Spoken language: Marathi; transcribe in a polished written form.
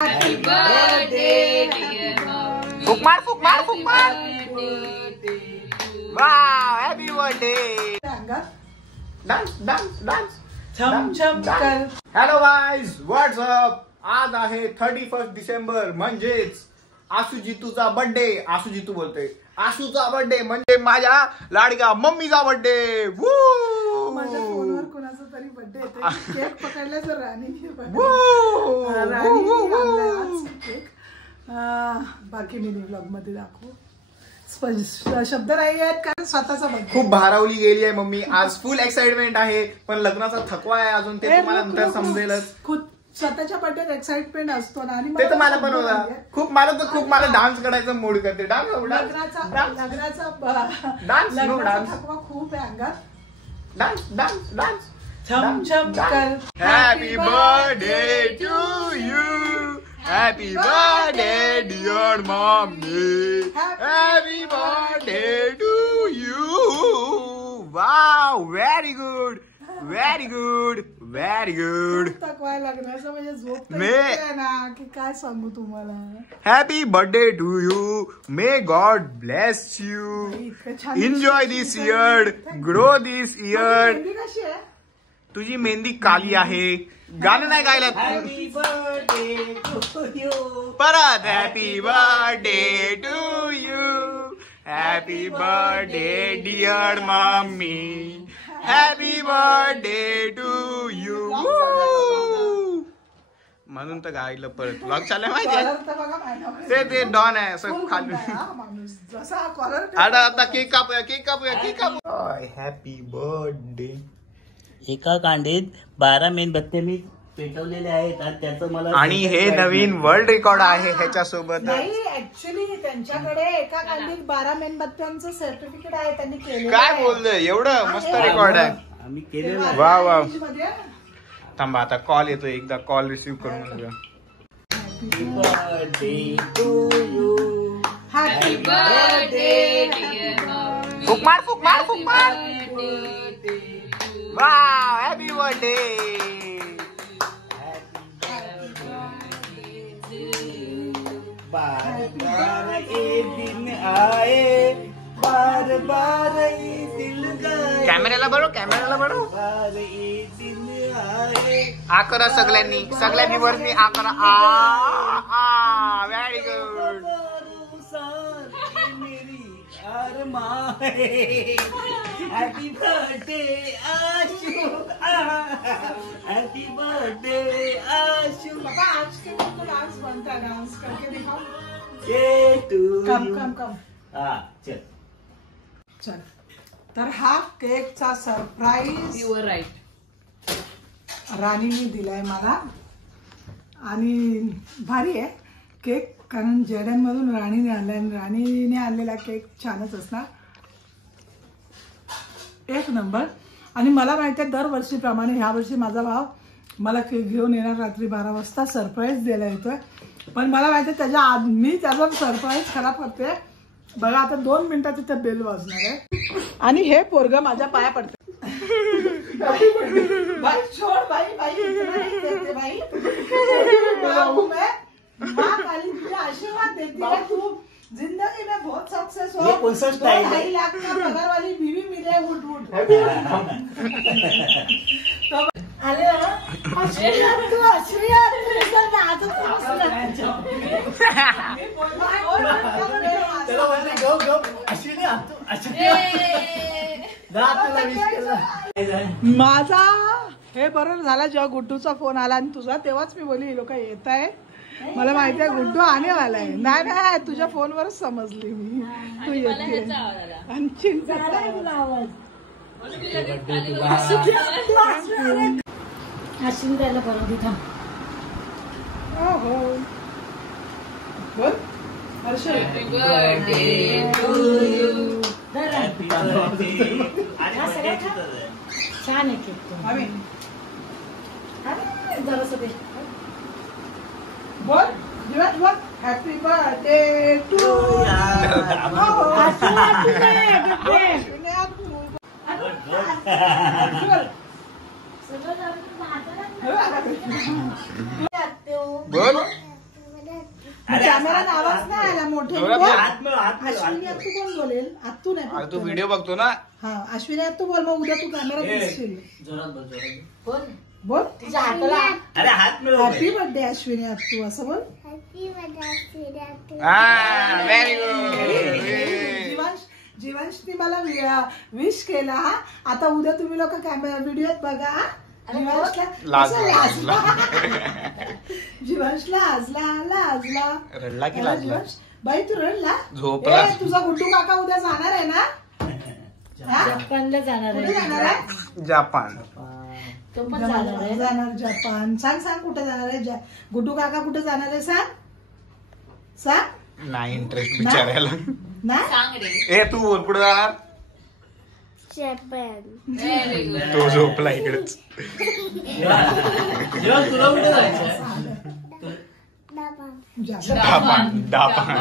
Happy birthday, dear mommy. Fukmar. Wow, happy birthday. Dance. छम कर. Hello guys, what's up? आज आहे 31 डिसेंबर म्हणजेच आशुजीतूचा बर्थडे. आशुजीतू बोलतोय. आशूचा बर्थडे म्हणजे माझ्या लाडक्या मम्मीचा बर्थडे. माझ्या फोनवर कोणाचा तरी बर्थडे येते. केक पकडला तर राणीने केक. बाकी मी व्लॉग मध्ये दाखवू. शब्द नाही आहेत कारण स्वतःचा बर्थडे. खूप भारावली गेली आहे मम्मी. आज फुल एक्साइटमेंट आहे पण लग्नाचा थकवा आहे अजून. ते तुम्हाला नंतर समजेलच. स्वतःच्या बर्थडेत एक्साइटमेंट असतो ना. आणि ते तर मला पण होता. मला डान्स करायचा मूड करते. लग्नाचा थकवा खूप आहे अंगात. डान्स छम कर. Happy birthday to you. Happy birthday dear mummy. Happy birthday to you. Wow, very good. थकवाय लग्नाचं म्हणजे झोप ना की काय सांगू तुम्हाला. Happy birthday to you. May God bless you. Enjoy this year. Grow this year. कशी आहे तुझी मेहंदी काली आहे. गाणं नाही गायला परत. Happy birthday to you. Happy birthday dear mummy. Happy birthday to you. म्हणून तर गायलं परत. व्लॉग चाललाय माहिती. ते डॉन आहे असं खाली. आता केक कापूया. Happy birthday. एका कांडीत 12 मेणबत्त्या मी पेटवलेले आहेत आणि त्याचं मला. आणि हे नवीन वर्ल्ड रेकॉर्ड आहे ह्याच्यासोबत. नाही ऍक्च्युली त्यांच्याकडे एका कांडीत 12 मेणबत्त्यांचं सर्टिफिकेट आहे. त्यांनी केलं. काय बोलतोय. एवढं मस्त रेकॉर्ड आहे. आम्ही केलेलं. वा. थांबा आता कॉल येतोय. एकदा कॉल रिसीव्ह करून घेऊया. हॅपी बर्थडे फुकमार. Wow, happy birthday. बार ये दिन आए, बार ये दिल गाए. कॅमेऱ्याला बरो. बार ये दिन आए. आ करा सगळ्यांनी वरती आ करा. आ व्हेरी गुड. मेरी अरमान है. हैप्पी बर्थडे आशु. हैप्पी बर्थडे आशु. पापा आज के दिन तो डांस बनता है. डांस करके दिखाओ. ये टू कम. चल. तर हा केकचा सरप्राईज यू आर राईट राणीने दिलाय मला. आणि भारी आहे केक कारण जर्डन मधून राणीने आणलाय. राणीने आणलेला केक छानच असणार. एक नंबर. आणि मला माहिती आहे दरवर्षीप्रमाणे ह्या वर्षी माझा भाव मला केक घेऊन येणार रात्री 12 वाजता. सरप्राईज द्यायला येतोय. पण मला माहिती आहे त्याच्या मी त्याचा सरप्राईज खराब करते. बघा आता 2 मिनिटात तिथे बेल वाजणार आहे. आणि हे पोरग माझ्या पाया पडते. भाई छोड़ भाई माँ काली तुझे आशीर्वाद देती है. तू जिंदगी में बहुत सक्सेस हो. 2.5 लाख का पगार वाली बीवी मिले. उठ आले आशीर्वाद तू माझा हे बरोबर झाला जेव्हा गुड्डूचा फोन आला आणि तुझा. तेव्हाच मी बोलली लोक येत आहे. मला माहिती आहे गुड्डू आनेवाला आहे. नाही तुझ्या फोनवरच समजली मी तू येते. द्यायला बरोबर थांब. हो बोल. Happy birthday to you. छान आहे केक. बोल. Happy birthday to. बोल. कॅमेरा आवाज नाही आला मोठे जोरात बोल. हात मिळव, हात मिळव, हात अश्विनी मिळव. आत्तू कोण बोलेल? आत्तू नाही अरे फक्त. तू व्हिडिओ बघतो ना. हा अश्विनी आत्तू बोल, मग उद्या तू कॅमेरा दिसशील. जोरात बोल, जोरात बोल बोल. तिच्या हाताला बोल. अरे हात मिळव हॅपी बर्थडे अश्विनी आत्तू असं बोल. हा व्हेरी गुड. जीवांशनी मला विश केला हा. आता उद्या तुम्ही लोक कॅमेरा व्हिडिओत बघा हा. जीवांशला लाजला रडला की लाजला? जीवांश, बाई तू रडला? झोपला. ए, तुझा गुड्डू काका उद्या जाणार आहे ना? हा? जपानला जाणार कुठे जाणार आहे आहे? जपान. तो पण जाणार आहे जाणार जपान. सांग कुठे जाणार आहे? गुड्डू काका कुठे जाणार आहे? सांग नाही इंटरेस्ट विचारायला. ना. सांग रे ए तू बोल कुठे जाणार? व्हेरी गुड तो झोपला इकडेच. जेव्हा तुला कुठे जायचं जपान. डापान.